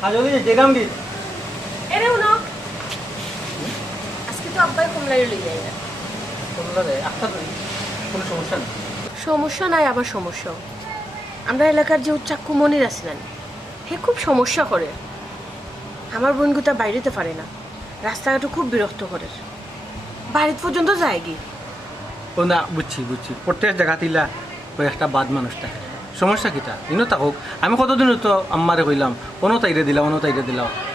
খাজলি যেগাম দি এরে উনো আজকে তো আব্বাই কমলারে লই যাই না কমলারে আচ্ছা তো কোনো সমস্যা নেই সমস্যা নাই আবার সমস্যা আমরা এলাকার যে উচ্চাক্কু মনির আছিলেন হে খুব সমস্যা করে আমার বোনগুতা বাইরেতে পারে না রাস্তাঘাটও খুব বিরক্ত করে বাড়ি পর্যন্ত যায় কি ও না বুঝছি প্রত্যেক জায়গাতিলা ওই একটা বাদ মানুষটা সমস্যা কিটা ইনো থাকুক আমি কতদিন তো আম্মারে কইলাম কোনো তাইরে দিলাম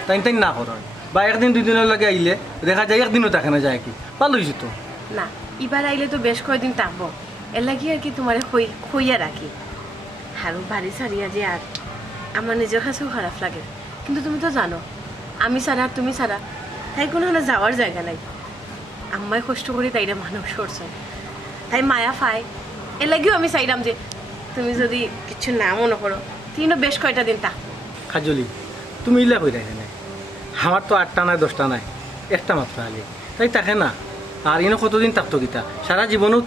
তাই না করেন বা একদিন দুই দিনের লাগে আইলে দেখা যায় একদিনও থাকে না যায় কি ভালো হয়েছে তো না এবার আইলে তো বেশ কয়েকদিন থাকবো এর লাগি আর কি তোমার খইয়া রাখি আর বাড়ি ছাড়িয়া যে আর আমার নিজের কাছেও খারাপ লাগে কিন্তু তুমি তো জানো আমি ছাড়া আর তুমি ছাড়া তাই কোনো যাওয়ার জায়গা নাই আম্মাই কষ্ট করি তাইরে মানুষ করছে তাই মায়া পায় এর লাগেও আমি চাইলাম যে তুমি যদি কিছু না মনে করো তিনও বেশ কয়টা দিন থাকবো খাজলি তুমি ইলা কই রাখে নাই আমার তো 8টা নাই 10টা নাই একটা মাত্র আলি তাই থাকে না আর ইনো কতদিন থাকতো গীতা সারা জীবনেও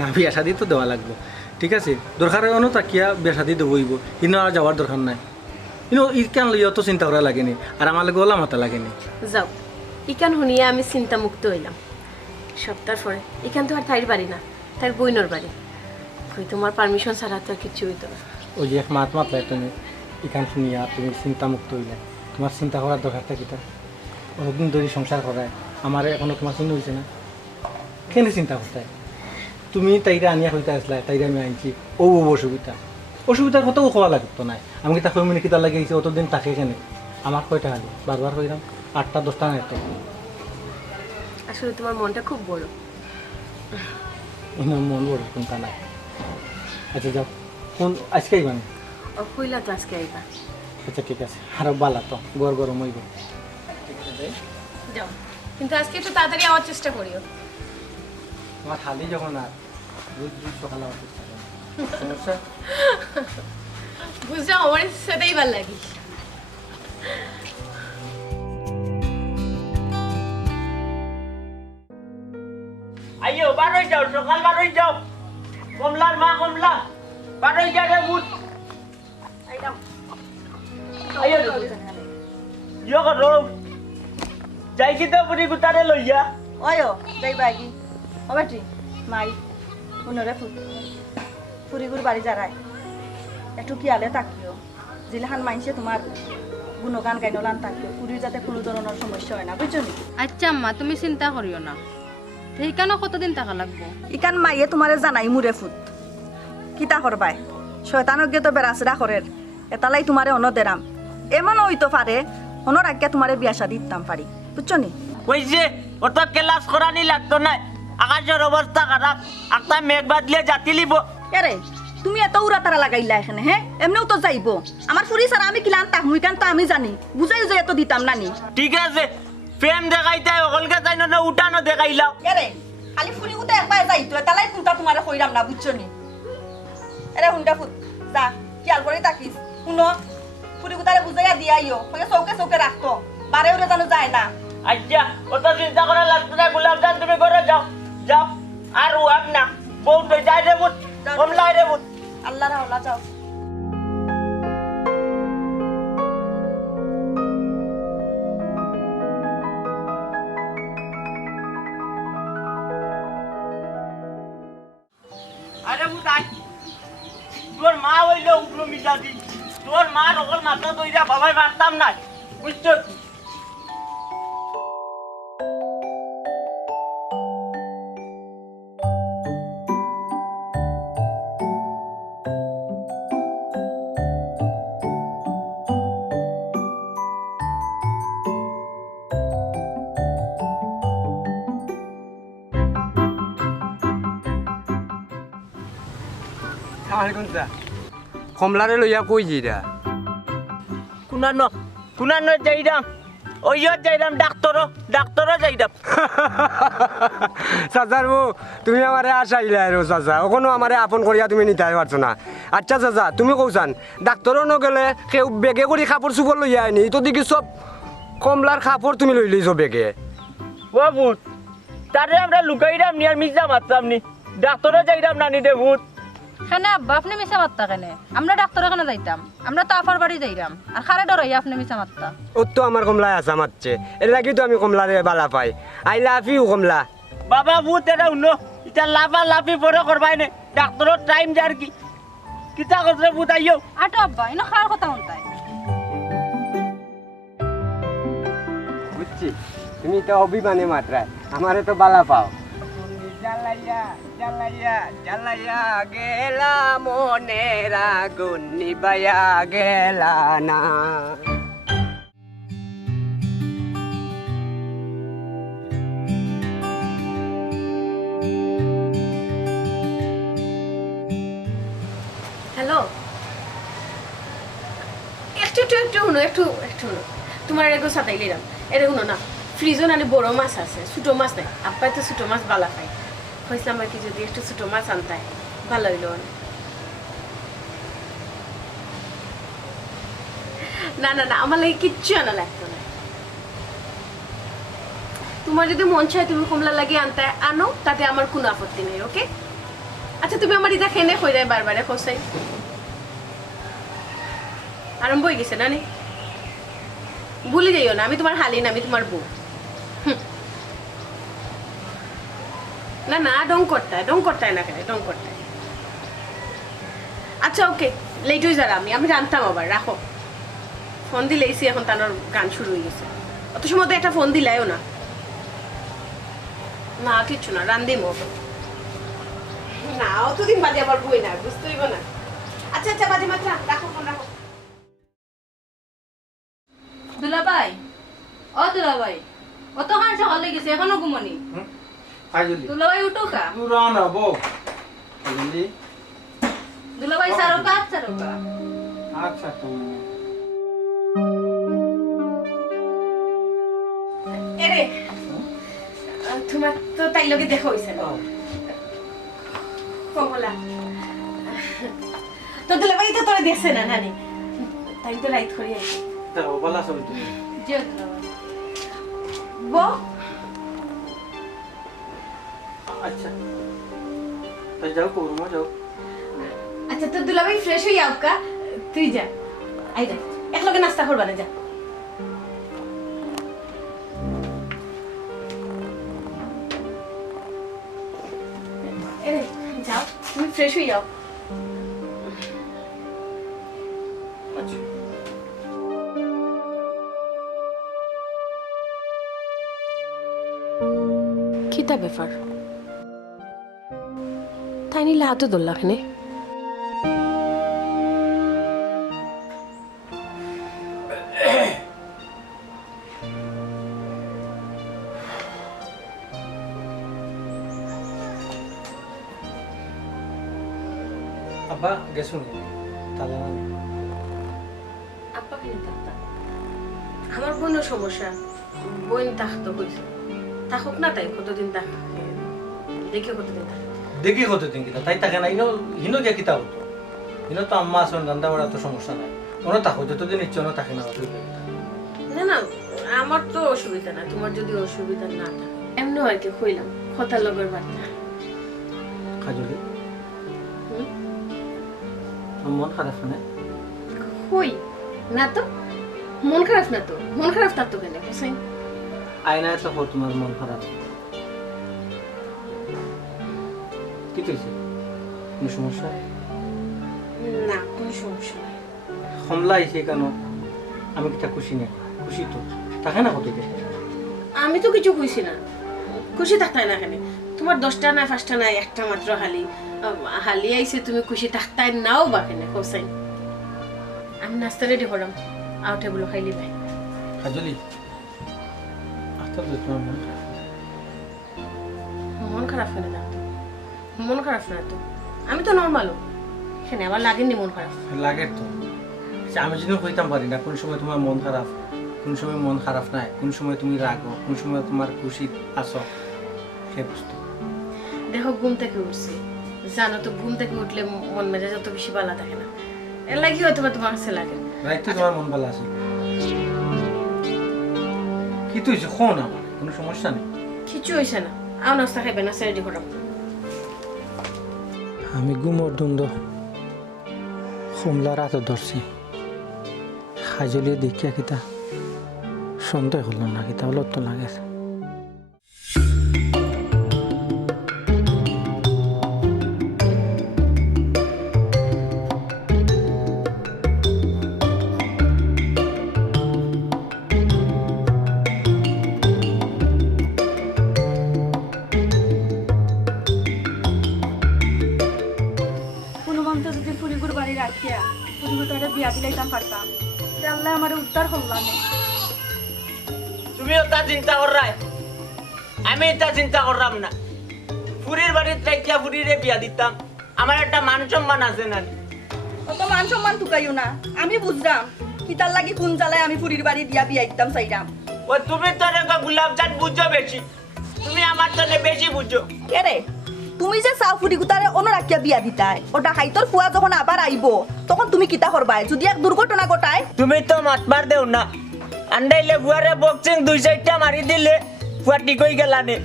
না বিয়া শাদি তো দেওয়া লাগবে ঠিক আছে দরকার হয় তাকিয়া বিয়া শাদি দেবইব ইনো আর যাওয়ার দরকার নাই ইনো ইকান লইয়া তো চিন্তা করা লাগেনি আর আমার লাগে ওলা মাথা লাগেনি যাও ইকান শুনিয়া আমি চিন্তামুক্ত হইলাম সপ্তাহ পরে ইকান তো আর তাইর বাড়ি না তার বইনর বাড়ি কই তোমার পারমিশন ছাড়া তো আর কিছু হইতো না ওই যে এক মাত মাতলাই তুমি ইকান শুনিয়া তুমি চিন্তামুক্ত হইলে তোমার চিন্তা করার দরকারটা কিটা অনেকদিন ধরে সংসার করায় আমার এখনো তোমার চিন্তা হয়েছে না কেন চিন্তা করতে তুমি তাইরা আনিয়া হইতে আসলা তাইরা আমি আনছি ও অসুবিধার কথাও খোয়া লাগতো না আমি কি তাকে মিনি কিতা লাগে গেছি অতদিন তাকে কেন আমার কয়টা হালি বারবার কইলাম 8টা 10টা নাই তো আসলে তোমার মনটা খুব বড় মন বড় কোনটা নাই আচ্ছা যাও কোন আজকে আইবা না ও কইলা তো আজকে আইবা আচ্ছা ঠিক আছে আরো বালা তো গরম হইব যাও কিন্তু আজকে একটু তাড়াতাড়ি আওয়ার চেষ্টা করিও তোমার হালি যখন আর রোজ সকালে আওয়ার চেষ্টা করো সমস্যা বুঝছো আমার সাথেই ভালো লাগিস আইও বারোই যাও সকাল বারোই যাও কমলার মা কমলা বারোই যাও রে বুট আইও ইয়ো করো যাই কি তো পুরি গুতারে লইয়া অয়ো যাই বাগি অবাটি মাই উনরে ফুরিগুর বাড়ি যারাই একটু কি আলে তাকিও জিলাহান মাইনছে তোমার গুণগান গাইনলান তাকিও পুরীর যাতে কোনো ধরনের সমস্যা হয় না বুঝছো নি আচ্ছা আম্মা তুমি চিন্তা করিও না সেইখানে কতদিন টাকা লাগবো ইকান মাইয়ে তোমারে জানাই মুরে ফুট কিতা করবাই শয়তানজ্ঞ তো বেড়াচেরা করের এতালাই তোমারে অন দেরাম এমন হইতো পারে অনর আজ্ঞা তোমারে বিয়া শাদি দিতাম পারি বুঝছো নি ওই যে অত ক্লাস করানি লাগতো না আকাশের অবস্থা খারাপ একটা মেঘ বাদলে জাতি লিব এরে তুমি এত উড়া তারা লাগাইলা এখানে হ্যাঁ এমনিও তো যাইবো আমার ফুরি ছাড়া আমি কিলান তাহ মুইকান তো আমি জানি বুঝাই যে এত দিতাম নানি ঠিক আছে প্রেম দেখাইতে অকলকে যাই না উঠানো দেখাইলাও এরে খালি ফুরি উতে একবার যাইতো তালাই কোনটা তোমারে কইরাম না বুঝছো নি এরে হুন্ডা ফুট যা খেয়াল করে তাকিস শুনো ফুরি উতারে বুঝাইয়া দিয়াইও কইয়া চৌকে রাখতো বারে উড়ে জানো যায় না আচ্ছা অত চিন্তা করা লাগতো না গোলাপজান তুমি করে যাও যাও আর ওয়াক না বউ তো যাই রে বুট কমলাই রে বুট আল্লাহ রাহলা যাও আরে বুটাই তোর মা হইলো উগ্র মিজাজি তোর মা রকল মাথা দইরা বাবাই মারতাম না বুঝছো কমলারে লইয়া কই যাইরা কুনানো যাইরাম ওইও যাইরাম ডাক্তারও যাইরাম চাচার বউ তুমি আমারে আশাইলে আরো চাচা ওখানো আমারে আপন করিয়া তুমি নিতে পারছো না আচ্ছা চাচা তুমি কৌছান ডাক্তারও নগেলে কেউ বেগে করে কাপড় চুপড় লইয়া আইনি তো দেখি সব কমলার কাপড় তুমি লই লইছো বেগে ও ভূত তারে আমরা লুকাইরাম নি আর মিজা মারতাম নি ডাক্তারও যাইরাম নানি দে ভূত কেন আব্বা আপনি মিশা মারতা কেন? আমরা ডাক্তার এখানে যাইতাম, আমরা তো আফার বাড়ি যাইতাম, আর খারে ডরাই আপনি মিশা মারতা। ও তো আমার কমলায় আসা মারছে, এর লাগি তো আমি কমলারে বালা পাই। আই লাভ ইউ কমলা। বাবা বহুত এটা উন্ন এটা লাফা লাফি পরে করবাই নে ডাক্তারের টাইম যার কি কিতা করছে বুঝাইও আটো আব্বা ইনো খাওয়ার কথা শুনতাই। বুঝছি তুমি তো অভিমানে মাত্রায় আমারে তো বালা পাও। জ্বালাইয়া জ্বালাইয়া জ্বালাইয়া গেলা মনের আগুন নিবাইয়া গেলা না। হ্যালো, একটু একটু একটু শুনো, একটু একটু শুনো। তোমার এরকম সাঁতাই লিলাম, এটা শুনো না, ফ্রিজও নানি বড় মাছ আছে, ছোটো মাছ নাই। আব্বাই তো ছোটো মাছ বালা খায়, হয়েছিলাম আর কি যদি একটু ছোটো মাছ আনতায় ভালো হইলো। না না না, আমার লাগে কিচ্ছু আনা লাগতো না। তোমার যদি মন চায় তুমি কমলা লাগিয়ে আনতে আনো, তাতে আমার কোনো আপত্তি নেই। ওকে আচ্ছা, তুমি আমার ইটা খেনে হয়ে যায় বারবারে খোসাই আরম্ভ হয়ে গেছে নানি, ভুলে যাইও না আমি তোমার হালিন, আমি তোমার বউ। না না, ডং করতায় না কেন, ডং করতায়। আচ্ছা ওকে, লেট হয়ে যারা আমি জানতাম আবার। রাখো, ফোন দিলেইছি এখন তার গান শুরু হয়ে গেছে। অত সময় তো একটা ফোন দিলাইও না। না কিচ্ছু না, রান্দিম না, অতদিন বাদে আবার বই না, বুঝতে হইব না। আচ্ছা আচ্ছা, বাদে মাত্র রাখো, ফোন রাখো। দুলাভাই, ও দুলাভাই, অত খান সকাল লেগেছে এখনো ঘুমনি? দুলাভাই উঠো কা, দুলাভাই সারোকা সারোকা। আচ্ছা এরে তোমার তো তাই লগে দেখা হইছে না কমলা, তো দুলাভাই তো তোরে দেখছে না নানি, তাই তো রাইট করি আইছি। দেখো ভালো আছো তুমি? জি দুলাভাই। বউ আচ্ছা তাই যাও, করবো যাও। আচ্ছা, তো দুলাভাই ফ্রেশ হই আউকা, তুই যা। আই যা, একলগে নাস্তা করবা না, যা। এরে যাও, তুমি ফ্রেশ হই যাও। আচ্ছা কিতা ব্যাপার, তাই নিলে হাতে দোল্লাখানে আব্বা গেছুন তাহলে আব্বা কেন থাকতাম? আমার বোনের সমস্যা, বোন থাকতো কইছে, থাকুক না তাই কতদিন থাকে, দেখি কতদিন থাকে। দেখি কতদিন কিতা তাই থাকে না, হিনো গিয়া কিতা হতো, হিনো তো আম্মা আসেন রান্না বাড়া তো সমস্যা নাই, ওনো থাকো যতদিন ইচ্ছে ওনো থাকে না। না না, আমার তো অসুবিধা না, তোমার যদি অসুবিধা না থাকে এমনি আর কি কইলাম, কথা লগর বার্তা। খাজলি মন খারাপ না? কই না তো, মন খারাপ না তো, মন খারাপ থাকতো কেন হোসেন? আয়নায় তো তোমার মন খারাপ, কি হয়েছে? কোনো সমস্যা? না কোনো সমস্যা নাই। কমলা আইছে কেন? আমি কিটা খুশি না? খুশি তো থাকে না কতদিন। আমি তো কিছু কইছি না, খুশি থাকতাই না কেন? তোমার 10টা না 5টা নাই, একটা মাত্র হালি, হালি আইছে, তুমি খুশি থাকতাই নাও বা কেন হোসেন? আমি নাস্তা রেডি করলাম, আও টেবিল খাইলি ভাই। কাজলি আচ্ছা তো তোমার মন খারাপ? মন খারাপ কেন থাকতো? মন খারাপ না তো, আমি তো নর্মালও, এখানে আবার লাগেনি মন খারাপ। লাগে তো, আমি যদি কইতাম পারি না কোন সময় তোমার মন খারাপ, কোন সময় মন খারাপ নাই, কোন সময় তুমি রাগো, কোন সময় তোমার খুশি আছো, সে বুঝতো। দেখো ঘুম থেকে উঠছি, জানো তো ঘুম থেকে উঠলে মন মেজাজ অত বেশি ভালো থাকে না, এর লাগি হয়তো তোমার কাছে লাগে। রাইট তো তোমার মন ভালো আছে, কি তুই খন আমার কোনো সমস্যা নেই। কিছু হয়েছে না, আও নাস্তা খাইবে, নাস্তা রেডি করলাম। আমি গুমর দ্বন্দ্ব কমলার হাতে ধরছি হাজলিয়ে দেখিয়া কিতা সন্দেহ করলাম না কিতা হলো তো লাগে বিয়া দিলাইতাম পারতাম আল্লাহ আমার উদ্ধার করলাম তুমি ওটা চিন্তা করাই আমি এটা চিন্তা করলাম না ফুরির বাড়িতে রাখিয়া ফুরিরে বিয়া দিতাম আমার একটা মান সম্মান আছে না অত মান সম্মান টুকাইও না আমি বুঝলাম কিতার লাগি কোন জ্বালায় আমি ফুরির বাড়ি দিয়া বিয়া দিতাম চাইরাম ও তুমি তো গোলাপ জান বুঝো বেশি তুমি আমার জন্য বেশি বুঝো কে রে তুমি যে চাও ফুরি গুতারে অন্য রাখিয়া বিয়া দিতাই ওটা হাইতর ফুয়া যখন আবার আইব তখন তুমি কিতা করবাই যদি এক দুর্ঘটনা ঘটায় তুমি তো মাতবার দেও না আন্দাইলে বুয়ারে বক্সিং 2-4টা মারি দিলে বুয়া ঠিক হই গেলানে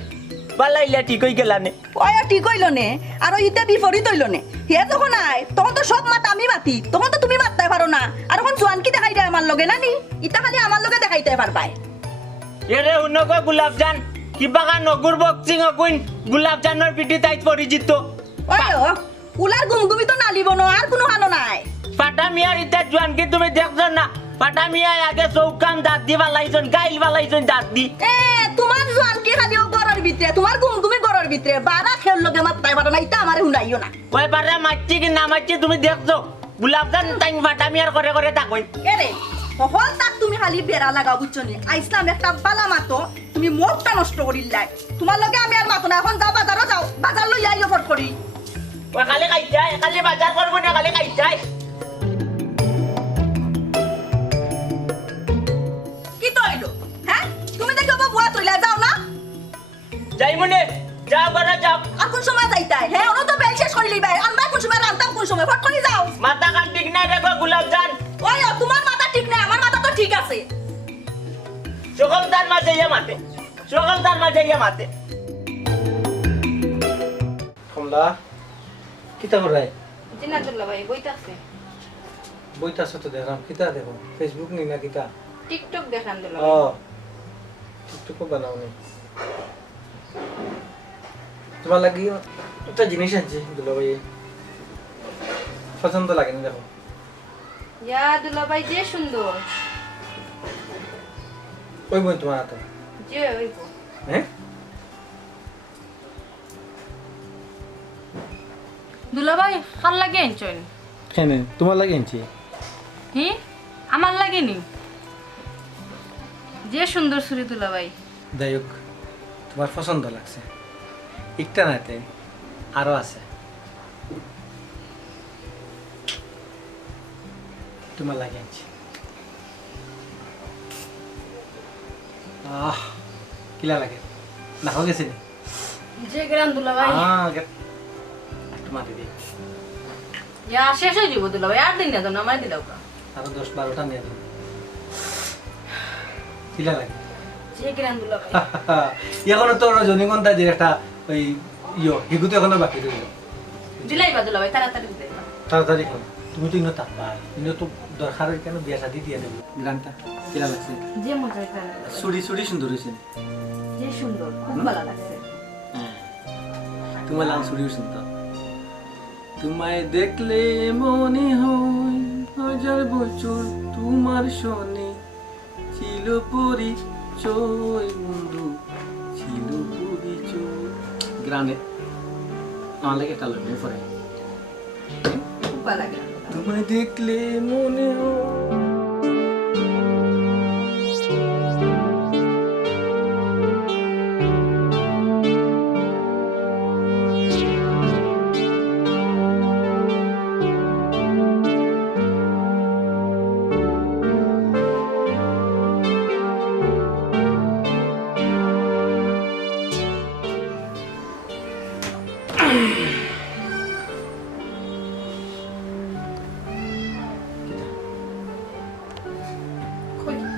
বালাইলে ঠিক হই গেলানে ওই ঠিক হইল নে আর ইতে বিপরীত হইল নে হে যখন আয় তখন তো সব মাত আমি মাতি তখন তো তুমি মাততে পারো না আর এখন জোয়ান কি দেখাই দেয় আমার লগে না নি ইটা খালি আমার লগে দেখাইতে পারবাই এরে উনকো গোলাপ জান কিবা কা নগুর বক্সিং কইন গোলাপ জানের পিঠি তাইত পরিচিত ওই ও উলার গুমগুমি তো নালিব না আর কোনো হানো নাই পাটা মিয়ার ইটা জোয়ান কি তুমি দেখছ না পাটা মিয়া আগে চৌকাম দাঁত দি বালাইছন গাইল বালাইছন দাঁত দি তোমার জোয়ান কি খালি গরর ভিতরে তোমার গুমগুমি গরর ভিতরে বারা খেল লগে মাততে পারো না ইটা আমারে হুনাইও না ওই বারে মারছি কি না মারছি তুমি দেখছো গোলাপ জান তাই পাটা মিয়ার করে করে তাকই এরে হল তাক তুমি খালি বেড়া লাগাও বুঝছো নি আইসলাম একটা বালা মাতো তুমি মোটটা নষ্ট করিলাই তোমার লগে আমি আর মাতো না এখন যাও বাজারও যাও বাজার লই আইও ফট করি ওই খালি খাই যায় খালি বাজার করব না খালি খাই যায় কি তো হইলো হ্যাঁ তুমি দেখো বুয়া তইলা যাও না যাই মনে যাও করে যাও আর কোন সময় যাইতাই হ্যাঁ ওনো তো বেল শেষ করিলি ভাই আমরা কোন সময় রান্তাম কোন সময় ফট করি যাও মাথা কান ঠিক না দেখো গোলাপ জান ওই তোমার মাথা ঠিক না আমার মাথা তো ঠিক আছে সকল তার মাঝে ইয়ে মাতে সকল তার মাঝে ইয়ে মাতে কমলা কিতা করাই জিনা দুলাভাই বইতা আছে বইটা আছে তো দেখলাম কিতা দেখো ফেসবুক নি না কিতা টিকটক দেখান ও দুলাভাই টিকটকও বানাও নি তোমার লাগি একটা জিনিস আছে দুলাভাই পছন্দ লাগে না দেখো ইয়া দুলাভাই যে সুন্দর ওই বই তোমার হাতে যে ওইব হ্যাঁ দুলাভাই কার লাগে আনছন কেন তোমার লাগে আনছি হি আমার লাগেনি যে সুন্দর সুরি দুলাভাই যাই হোক তোমার পছন্দ লাগছে একটা নাতে আরো আছে তোমার লাগে আনছি কিলা লাগে না হয়ে গেছে যে গ্রাম দুলাভাই তোমার দিদি ইয়া শেষ হয়ে যাব দুলাভাই আর দিন না তো নামাই দিলাও কা আরো 10-12টা নিয়ে দিন কিলা লাগে যে গ্রাম দুলাভাই এখনো তো রজনীগন্ধা যে একটা ওই হিগুতে এখনো বাকি রইল দিলাইবা দুলাভাই তাড়াতাড়ি দিলাইবা তাড়াতাড়ি খাও তুমি তো ইনো থাকবা ইনো তো দরকার কেন বিয়া শাদি দিয়ে দেবো গ্রানটা কিলা লাগছে যে মজা গ্রাম চুড়ি চুড়ি সুন্দর হয়েছে যে সুন্দর খুব ভালো লাগছে তোমার লাল চুড়িও সুন্দর তোমায় দেখলে মনে হয় হাজার বছর তোমার সনে ছিল পরিচয় বন্ধু ছিল পরিচয় গ্রামে আমার লাগে একটা লাগবে পরে খুব ভালো লাগে তোমায় দেখলে মনে হয়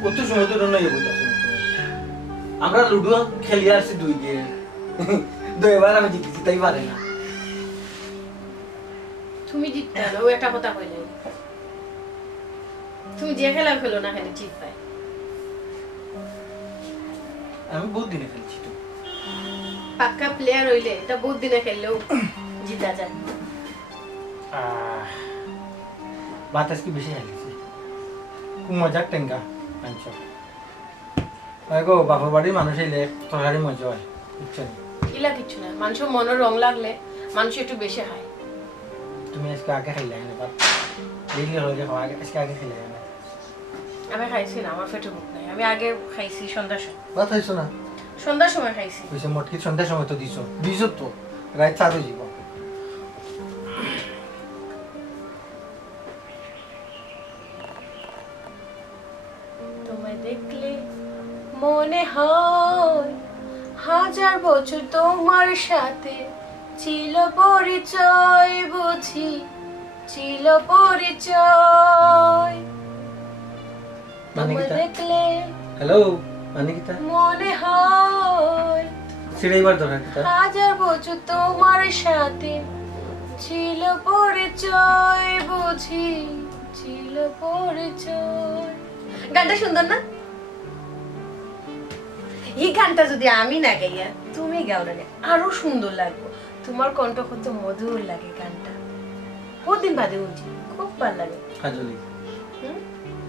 কত সময় তো নয় বলতে আমরা লুডো খেলিয়ে আসছি 2 গেম 2 বার আমি জিতেছি তাই পারে না তুমি জিততে না, ও একটা কথা কইলে তুমি যে খেলা খেলো না কেন জিত পায়। আমি বহুত দিনে খেলছি তো। পাক্কা প্লেয়ার হইলে এটা বহুত দিনে খেললেও জিতা যায়। বাতাস কি বেশি খেলেছি, খুব মজার টেঙ্গা মাংস। গো বাপর বাড়ির মানুষ এলে তরকারি মজা হয়, বুঝছেন? ইলা কিচ্ছু না, মানুষের মনের রং লাগলে মানুষ একটু বেশি খায়। তুমি আজকে আগে খাইলে না বাপ, ডেইলি হয়ে খাওয়া আজকে আগে খাইলে না। আমি খাইছি না, আমার পেটে ভোক নাই। আমি আগে খাইছি সন্ধ্যার সময়। ভাত খাইছো না? সন্ধ্যার সময় খাইছি। হয়েছে মোটকি সন্ধ্যার সময় তো দিছো তো, রাত চারও যাব। তোমায় দেখলে মনে হয় হাজার বছর তোমার সাথে ছিল পরিচয়, বুঝি ছিল পরিচয়। তোমায় দেখলে হ্যালো অনিকিতা, মনে হয় সিড়াইবার দরকার কিতা? হাজার বছর তোমার সাথে ছিল পরিচয়, বুঝি ছিল পরিচয়। গানটা সুন্দর না? এই গানটা যদি আমি না গাইয়া তুমি গাও না, আরো সুন্দর লাগবে। তোমার কণ্ঠ কত মধুর লাগে গানটা, বহুদিন বাদে শুনছি, খুব ভালো লাগে। কাজলি,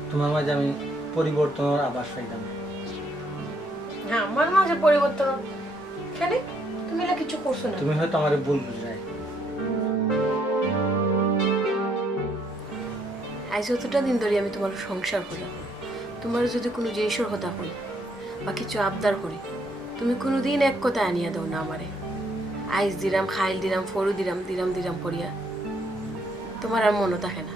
তোমার মাঝে আমি পরিবর্তনের আভাস পাইলাম। হ্যাঁ, আমার মাঝে পরিবর্তন কেন? তুমি না কিছু করছো না। তুমি হয়তো আমার ভুল বুঝাই। আজ যতটা দিন ধরে আমি তোমার সংসার করলাম, তোমার যদি কোনো জিনিসের কথা কই বা কিছু আবদার করি, তুমি কোনোদিন এক কথা আনিয়া দাও না আমারে। আইস দিলাম, খাইল দিলাম, ফরু দিলাম, দিলাম দিলাম করিয়া তোমার আর মনে থাকে না।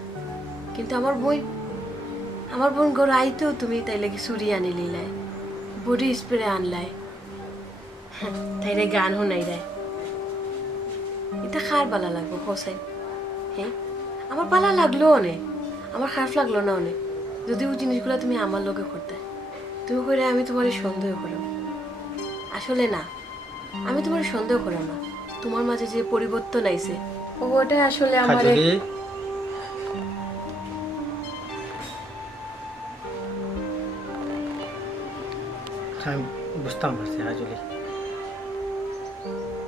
কিন্তু আমার বোন ঘর আইতেও তুমি তাই লাগি চুরি আনি লিলাই, বডি স্প্রে আনলাই, তাইরে গান শুনাই দেয়। এটা খার বালা লাগবো হোসাইন? হ্যাঁ, আমার বালা লাগলো অনেক, আমার খারাপ লাগলো না অনেক যদি ওই জিনিসগুলো তুমি আমার লোকে করতে। তুমি করে আমি তোমার সন্দেহ করো, আসলে না, আমি তোমার সন্দেহ করো না। তোমার মাঝে যে পরিবর্তন আইছে ওটা আসলে আমার আমি বুঝতাম পারছি হাজলি,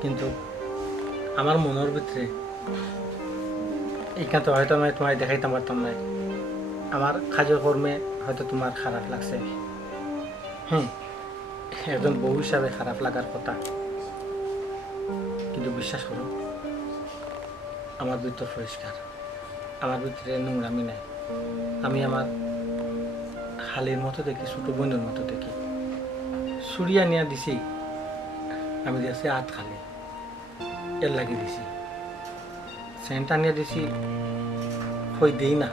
কিন্তু আমার মনের ভিতরে এইখান তো হয়তো আমি তোমায় দেখাইতে পারতাম না। আমার কাজের কর্মে হয়তো তোমার খারাপ লাগছে, একজন বউ হিসাবে খারাপ লাগার কথা, কিন্তু বিশ্বাস করো আমার ভিতর পরিষ্কার, আমার ভিতরে নোংরামি নাই। আমি আমার হালের মতো দেখি, ছোট বোনের মতো দেখি। সুরিয়া নিয়ে দিছি, আমি দিয়েছি আট খালি এর লাগিয়ে দিছি। সেন্টটা নিয়ে দিছি, হই দিই না।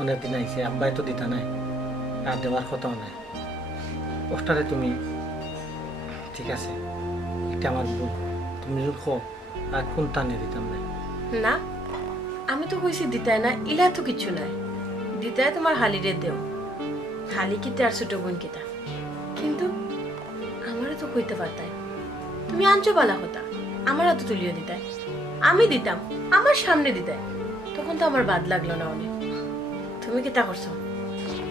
অনেক দিন আইসে আব্বাই তো দিতা নাই, আর দেওয়ার কথাও নাই। ওটারে তুমি ঠিক আছে, এটা আমার ভুল, তুমি যদি খো আর কোনটা নিয়ে দিতাম না। না, আমি তো কইছি দিতাই না, ইলা তো কিছু নাই। দিতাই তোমার হালিরে দেও, হালি কিতে আর ছোট বোন কিতা। কিন্তু আমারও তো কইতে পারতাই, তুমি আনছো বালা কথা, আমার হাতে তুলিয়ে দিতাই, আমি দিতাম, আমার সামনে দিতাই, তখন তো আমার বাদ লাগলো না অনেক। তুমি কিতা করছো?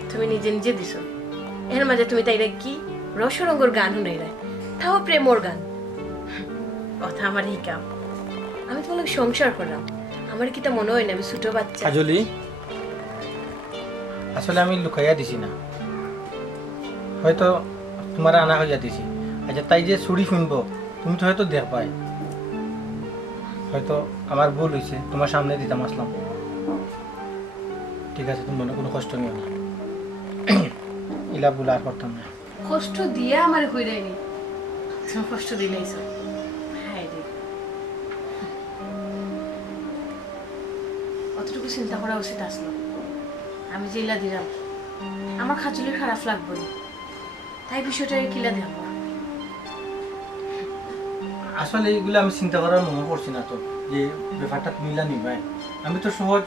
তুমি নিজে নিজে দিছো, এর মাঝে তুমি তাইরা কি রসরঙ্গর গান শুনাই রায়, তাও প্রেমর গান। কথা আমার হিকাম, আমি তোমার সংসার করলাম, আমার কিতা মনে হয় না আমি ছোট বাচ্চা। কাজলি, আসলে আমি লুকাইয়া দিছি না, হয়তো তোমার আনা হইয়া দিছি। আচ্ছা, তাই যে চুরি শুনবো তুমি তো হয়তো দেখ পাই, হয়তো আমার ভুল হয়েছে, তোমার সামনে দিতাম আসলাম। ঠিক আছে, তুমি মনে কোনো কষ্ট নিও না, ইলা ভুল আর করতাম না। কষ্ট দিয়ে আমার হই রাইনি, তুমি কষ্ট দিলেইছো। হ্যাঁ রে, অতটুকু চিন্তা করা উচিত আসলো। আমি যে ইলা দিলাম আমার খাচুলির খারাপ লাগবে না, তাই বিষয়টা কিলা দেব। আসলে এইগুলো আমি চিন্তা করার মনে করছি না তো, যে ব্যাপারটা তুমি ইলা নিবাই। আমি তো সহজ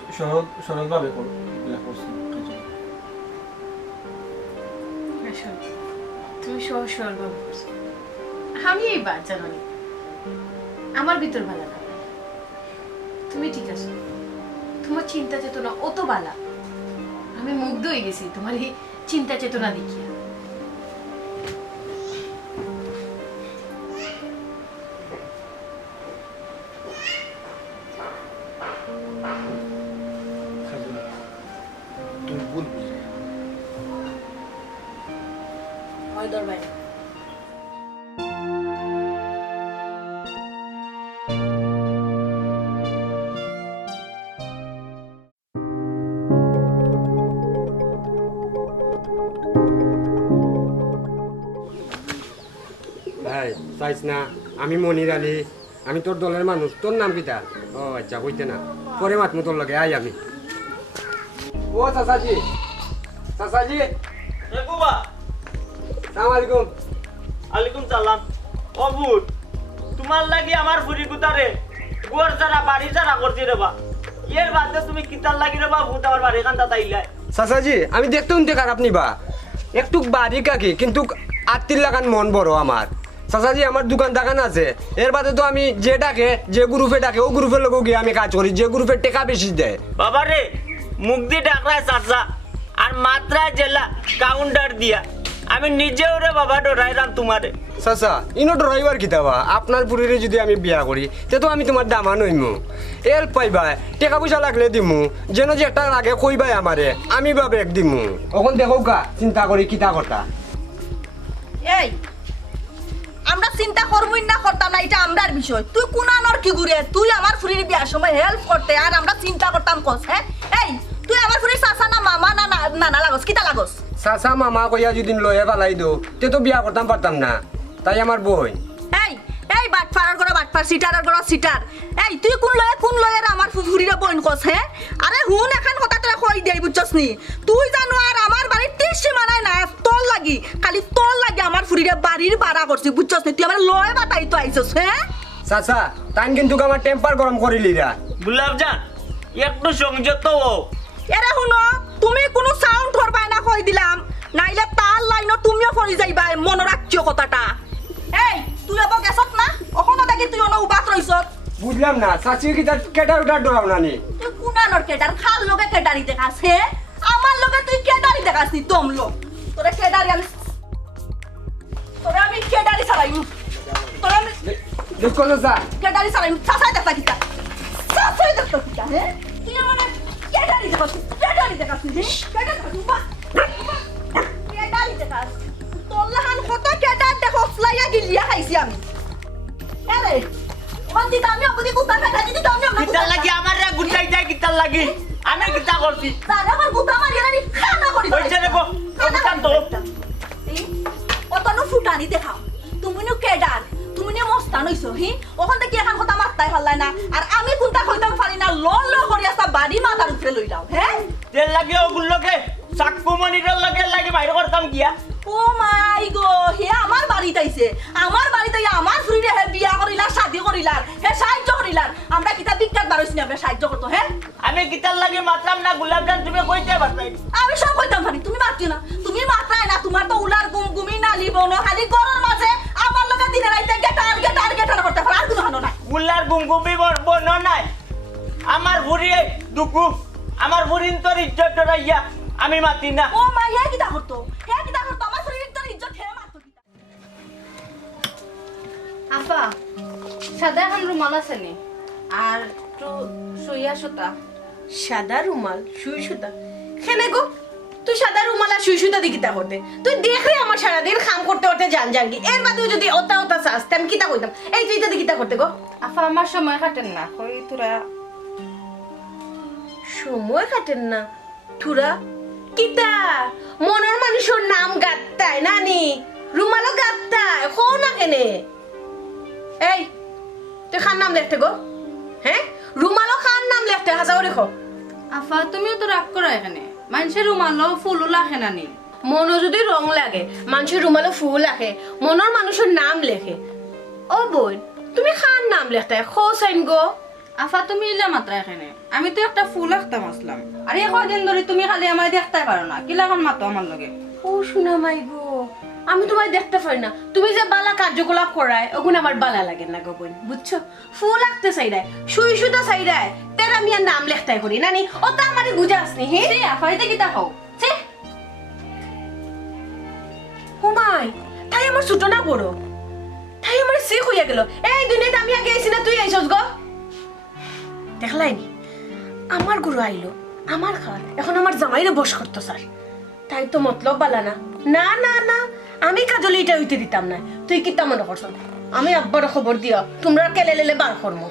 সরলভাবে এগুলা করছি। তুমি সহজ সরল ভাবে করছো, আমি এই বাদ জানি আমার ভিতর ভালো লাগে। তুমি ঠিক আছো, তোমার চিন্তা চেতনা অত বালা, আমি মুগ্ধ হয়ে গেছি তোমার এই চিন্তা চেতনা দেখিয়া। তুমি ভুল বুঝলে। হয় দরবারে ভাই চাইছ না আমি মনির আলী, আমি তোর দলের মানুষ। তোর নাম কিটা? ও আচ্ছা কইতে না, পরে মাতমু তোর লগে আই আমি। ও চাচাজি, চাচাজি এ বুবা, সালাম আলাইকুম। আলাইকুম সালাম। ও বুট, তোমার লাগি আমার ফুরি গুতারে গোর যারা বাড়ি যারা করছি রে বা, এর বাদে তুমি কিতার লাগি রে বা ভূত আমার বাড়ি কান্তা তাইলাই। চাচাজি আমি দেখতে উনতে খারাপ নিবা, একটু বাড়ি কাকি কিন্তু আত্মীর লাগান মন বড় আমার। চাচাজি আমার দোকান দাকান আছে, এর বাদে তো আমি যে ডাকে যে গ্রুপে ডাকে ও গ্রুপের লোক গিয়ে আমি কাজ করি, যে গ্রুপের টেকা বেশি দেয়। বাবা রে, মুখ দিয়ে ডাকরায় চাচা আর মাত্রায় জেলা কাউন্টার দিয়া আমি নিজেও রে বাবা ডরাইলাম তোমারে। চাচা ইনো ড্রাইভার কিতাবা, আপনার পুরীরে যদি আমি বিয়া করি তে তো আমি তোমার দামা নইমু, এল পাইবা টাকা পয়সা লাগলে দিমু, যেন যে একটা লাগে কইবাই আমারে আমি বা ব্যাগ দিমু। এখন দেখো গা চিন্তা করি কিতা কথা। এই আমরা চিন্তা করবই না করতাম না, এটা আমরার বিষয়। তুই কোনানোর কি ঘুরে, তুই আমার ফুরির বিয়ার সময় হেল্প করতে আর আমরা চিন্তা করতাম কস। হ্যাঁ এই তুই আমার ফুরির চাচা না মামা না নানা লাগস, কিতা লাগস? চাচা মামা কইয়া যদি লয়ে পালাই দো তে তো বিয়া করতাম পারতাম না, তাই আমার বই। এই এই বাটফারার করে বাটফার, সিটারের করে সিটার। এই তুই কোন লয়ে আমার ফুরিরে বইন কস? হ্যাঁ আরে হুন এখন কথা তোরা কই দেই বুঝছস নি? তুই জানো আর আমার বাড়ির 30 সীমানায় না তোর লাগি, খালি তোর লাগি আমার ফুরিরে বাড়ির ভাড়া করছি বুঝছস নি? তুই আমার লয়ে বাতাই তো আইছস। হ্যাঁ চাচা তাইন কিন্তু আমার টেম্পার গরম করিলিরা। গুলাবজান একটু সংযত হও। এরে হুনো, তুমি কোনো সাউন্ড করবাই না কই দিলাম, নাইলে তার লাইনও তুমিও পড়ি যাইবা, মনে রাখিও কথাটা। এই তুই আবার গেছত না, ওখানে দেখি তুই অন উবাত রইছত। বুঝলাম না চাচি কি তার কেটার উঠার ডরাও না নি? তুই কুনানোর কেডার খাল লগে কেডারি দেখাস? হে আমার লগে তুই কেডারি দেখাস নি? তোম লোক তোরে কেডারি আমি কেডারি চালাইম, তোরে আমি দেখো চাচা কেডারি চালাইম। চাচাই দেখা কিতা, চাচাই দেখা কিতা। হে তুই মানে কেডারি দেখাস নি? কেডারি দেখাস নি? কেডারি দেখাস নি? কেডারি দেখাস তোর লাহান কত কেডার দেখস লাইয়া গিলিয়া খাইছি আমি। আরে ওন্দি আমি অবধি কুতা খাইতা দিদি তো আমি কিতার লাগি আমার রে গুটাই যায়, কিতার লাগি আমি কিতা করছি? তারা আমার কুতা মারিয়া নি খানা করি হইছে রে গো, ওখান তো অতনো ফুটানি দেখাও। তুমি নো কেডার, তুমি নে মস্তান হইছো। হি ওখান থেকে এখন কথা মারতাই পারলাই না, আর আমি কোনটা কইতাম পারি না। ল করি আসা বাড়ি মাথার উপরে লই যাও। হ্যাঁ তেল লাগে ওগুলোকে চাকু মনিটার লাগে লাগে বাইরে করতাম গিয়া। ও মাই গো, হে আমার বাড়িতে আইছে, আমার বাড়িতে আমার ফুরিরে হে বিয়া করিলার, শাদি করিলার, হে সাহায্য করিলার। আমরা কিতা বিখ্যাত বারইছি না, আমরা সাহায্য করতো। হ্যাঁ আমি কিতার লাগে মাতলাম না গুলাবজান, তুমি কইতে পারতাই। আমি সব কইতাম পারি, তুমি মারতি না, তুমি মাত্রায় না। তোমার তো উলার গুমগুমি না লিবনো, খালি গরর মাঝে আমার লগে দিনে রাইতে গেটার করতে পারে, আর কোনো হানো না। গুলার গুমগুমি বন নাই আমার ভুরি দুকু, আমার ভুরিন তোর ইজ্জত ডরাইয়া আমি মাতি না। ও মা হে কিতা করতো, হে কিতা করতো, আমার শরীর তোর ইজ্জত হে মারতো কিতা। আপা সাদা এখন রুমাল আছে নি আর একটু সইয়া সুতা। সাদা রুমাল সুই সুতা খেলে গো? তুই সাদা রুমাল আর সুই সুতা দিয়ে কিতা করতে? তুই দেখলে আমার সারাদিন কাম করতে করতে জানগি, এর বাদেও যদি ওতা চাস আমি কিতা কইতাম? এই তুই দিয়ে কিতা করতে গো? আপা আমার সময় কাটেন না, কই তোরা সময় কাটেন না তুরা? কিতা মনের মানুষের নাম গাত্তায় নানি, রুমালও গাত্তায় কো না কেনে? এই তুই খান নাম লিখতে গো? হ্যাঁ রুমালও খান নাম লিখতে হাজাও রেখো। আপা তুমিও তো রাগ করো এখানে, মানুষের রুমালও ফুলও লাখে নানি। মনও যদি রং লাগে, মানুষের রুমালও ফুল আঁকে, মনের মানুষের নাম লেখে। ও বোন তুমি খান নাম লিখতে খো সাইন গো? আফা তুমি ইলা মাত্রা এখানে, আমি তো একটা ফুল আঁকতাম আসলাম, আর এই কয়দিন ধরে তুমি খালি আমার দেখতে পারো না, কিলা এখন মাতো আমার লগে। ও শোনা মাই গো, আমি তোমায় দেখতে পারি না, তুমি যে বালা কার্যকলাপ করায় ওগুলো আমার বালা লাগে না গো বোন, বুঝছো? ফুল আঁকতে চাইরায়, সুই সুতা চাইরায়, এর আমি আর নাম লেখতাই করি নানি ও তো আমারে বুঝা আসনি হে সে আফাইতে কিতা খাও সে হুমাই তাই আমার ছোট না বড় তাই আমার সিক হইয়া গেল এই দুনিয়াতে আমি আগে আইছি না তুই আইছস গো দেখলাইনি আমার গুরু আইলো আমার খাল এখন আমার জামাইরে বশ করতো স্যার তাই তো মতলব বালা না না না না আমি কাজলে এটা হইতে দিতাম না তুই কি তা মনে করছ আমি আব্বার খবর দিও তোমরা কেলে লেলে বার করমু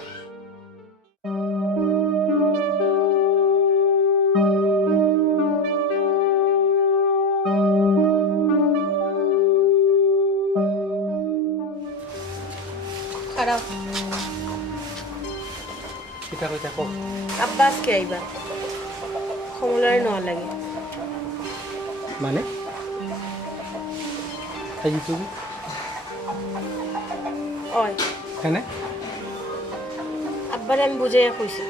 খারাপ কিতা কইতা কও আব্বাস কে আইবা কমলারে ন লাগে মানে তাই তুমি ওই কেনে আব্বারে আমি বুঝাইয়া কইছি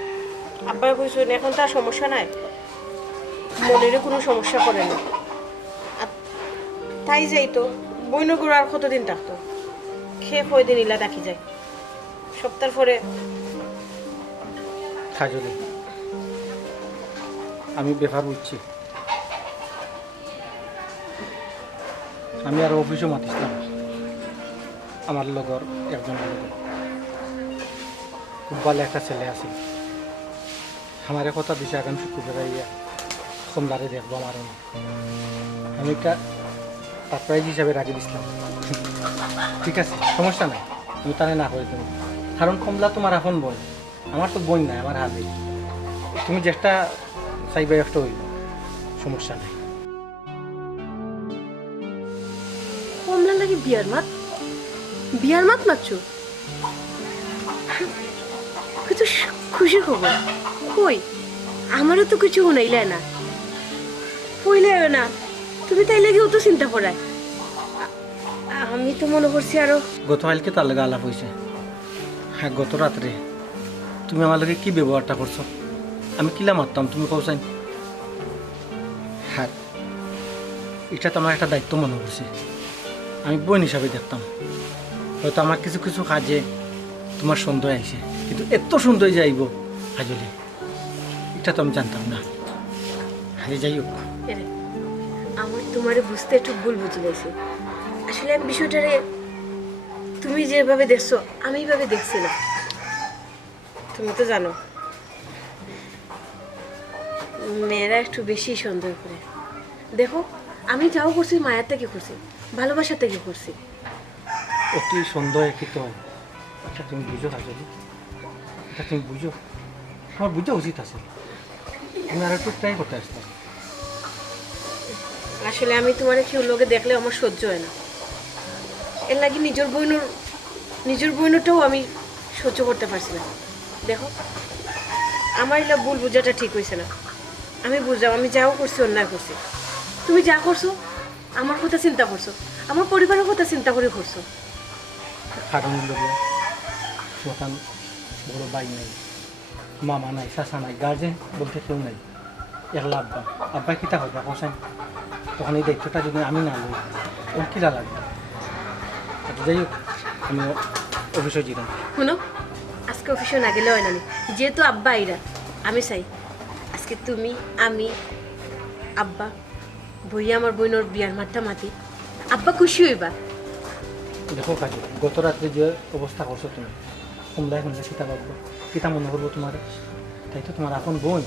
আব্বারে কইছো এখন তার সমস্যা নাই মনের কোনো সমস্যা করে না তাই যাইতো বইনগুলো আর কতদিন থাকতো খেয়ে কয়দিন ইলা রাখি যায় সপ্তাহ পরে খাজলি আমি ব্যাপার বুঝছি আমি আর অফিসও মাতিছিলাম আমার লগর একজন খুব ভালো একটা ছেলে আছে আমারে কথা দিছে আগামী শুক্রবার ইয়া কমলারে দেখবো আমার আমি একটা সারপ্রাইজ হিসাবে রাখি দিছিলাম ঠিক আছে সমস্যা নাই আমি তাহলে না করে দেবো কারণ কমলা তোমার এখন বোন আমার তো বোন নাই আমার হাতে তুমি যেটা চাইবে একটা হইল সমস্যা নাই কমলা লাগে বিয়ার মাত মারছো কিন্তু খুশি খবর কই আমারও তো কিছু শুনাইলে না কইলে না তুমি তাই লাগে অত চিন্তা করায় আমি তো মনে করছি আরো গতকালকে তার লাগে আলাপ হয়েছে হ্যাঁ গত রাত্রে তুমি আমার লগে কি ব্যবহারটা করছো আমি কিলা মারতাম তুমি কৌসাই হ্যাঁ এটা তো আমার একটা দায়িত্ব মনে করছে আমি বোন হিসাবে দেখতাম হয়তো আমার কিছু কিছু কাজে তোমার সন্দেহ আইছে কিন্তু এত সুন্দর যাইব হাজলি এটা তো আমি জানতাম না হ্যাঁ যাই হোক এরে, আমার তোমারে বুঝতে একটু ভুল বুঝে গেছি আসলে আমি বিষয়টারে তুমি যেভাবে দেখছো আমি এইভাবে দেখছি না তুমি তো জানো মেয়েরা একটু বেশি সন্দেহ করে দেখো আমি যাও করছি মায়ের থেকে করছি ভালোবাসা থেকে করছি অতি সন্দেহ কি তো আচ্ছা তুমি বুঝো হাজলি এটা তুমি বুঝো আমার বুঝা উচিত আছে তুমি আর একটু ট্রাই করতে আসতে আসলে আমি তোমার কেউ লোকে দেখলে আমার সহ্য হয় না এর লাগে নিজের বইনটাও আমি সহ্য করতে পারছি না দেখো আমার এলা ভুল বোঝাটা ঠিক হয়েছে না আমি বুঝলাম আমি যাও করছি অন্যায় করছি তুমি যা করছো আমার কথা চিন্তা করছো আমার পরিবারের কথা চিন্তা করে করছো কারণ সন্তান বড় ভাই নাই মামা নাই চাচা নাই গার্জেন বলতে কেউ নাই একলা আব্বা আব্বাই কিতা করবা কোসাই তখন এই দায়িত্বটা যদি আমি না লই ওর কিলা লাগবে যাই হোক আমি অফিসে যেতাম শুনো আজকে অফিসে না গেলে হয় না যেহেতু আব্বা আইরা আমি চাই আজকে তুমি আমি আব্বা বইয়া আমার বইনোর বিয়ার মাঠটা মাতি আব্বা খুশি হইবা দেখো কাজে গত রাত্রে যে অবস্থা করছো তুমি কমলায় কমলায় কিতা ভাববো কিতা মনে করবো তোমার তাই তো তোমার আপন বোন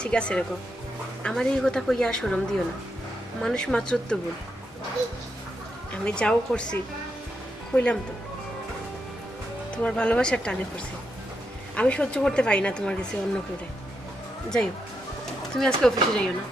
ঠিক আছে রেখো আমার এই কথা কইয়া শরম দিও না মানুষ মাত্র তো বল আমি যাও করছি কইলাম তো তোমার ভালোবাসার টানে করছি আমি সহ্য করতে পারি না তোমার কাছে অন্য করে যাই হোক তুমি আজকে অফিসে যাইও না